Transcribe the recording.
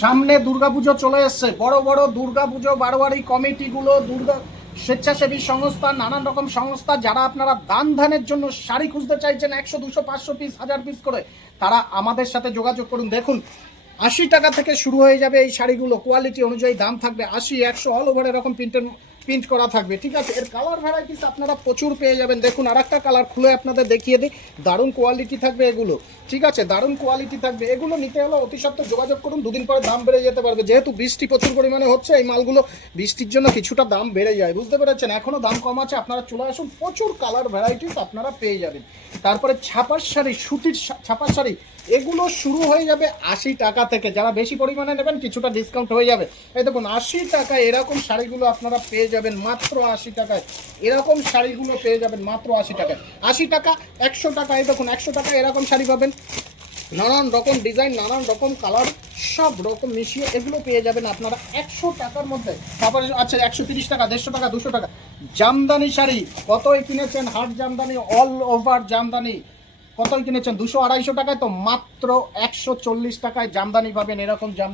সামনে দুর্গাপুজো চলে এসছে, বড় বড় দুর্গাপুজো বারোয়ারি কমিটিগুলো, দুর্গা স্বেচ্ছাসেবী সংস্থা, নানান রকম সংস্থা যারা আপনারা দান ধ্যানের জন্য শাড়ি খুঁজতে চাইছেন 100, 200, 500 পিস, 1000 পিস করে, তারা আমাদের সাথে যোগাযোগ করুন। দেখুন 80 টাকা থেকে শুরু হয়ে যাবে এই শাড়িগুলো, কোয়ালিটি অনুযায়ী দাম থাকবে 80, 100, অল ওভার এরকম প্রিন্ট করা থাকবে। ঠিক আছে, এর কালার ভ্যারাইটিস আপনারা প্রচুর পেয়ে যাবেন। দেখুন আর একটা কালার খুলে আপনাদের দেখিয়ে দিই, দারুণ কোয়ালিটি থাকবে এগুলো। ঠিক আছে, দারুণ কোয়ালিটি থাকবে এগুলো। নিতে হলে অতি সত্ত্বর যোগাযোগ করুন, দুদিন পরে দাম বেড়ে যেতে পারবে, যেহেতু বৃষ্টি প্রচুর পরিমাণে হচ্ছে, এই মালগুলো বৃষ্টির জন্য কিছুটা দাম বেড়ে যায়, বুঝতে পেরেছেন। এখনও দাম কম আছে, আপনারা চলে আসুন, প্রচুর কালার ভ্যারাইটিস আপনারা পেয়ে যাবেন। তারপরে ছাপার শাড়ি, সুতির ছাপার শাড়ি, এগুলো শুরু হয়ে যাবে 80 টাকা থেকে। যারা বেশি পরিমাণে নেবেন কিছুটা ডিসকাউন্ট হয়ে যাবে। এই দেখুন 80 টাকায় এরকম শাড়িগুলো আপনারা পেয়ে যাবেন মাত্র 80 টাকায়। এরকম শাড়িগুলো পেয়ে যাবেন মাত্র 80 টাকায়। 80 টাকা, 100 টাকা, এই দেখুন 100 টাকায় এরকম শাড়ি পাবেন, নানান রকম ডিজাইন, নানান রকম কালার, সব রকম মিশিয়ে এগুলো পেয়ে যাবেন আপনারা 100 টাকার মধ্যে। তারপরে আচ্ছা 130 টাকা, 150 টাকা, 200 টাকা। জামদানি শাড়ি কতই কিনেছেন, হাট জামদানি, অল ওভার জামদানি কতই কিনেছেন, 200, 250 টাকায়, তো মাত্র 140 টাকায় জামদানি পাবেন। এরকম জামদানি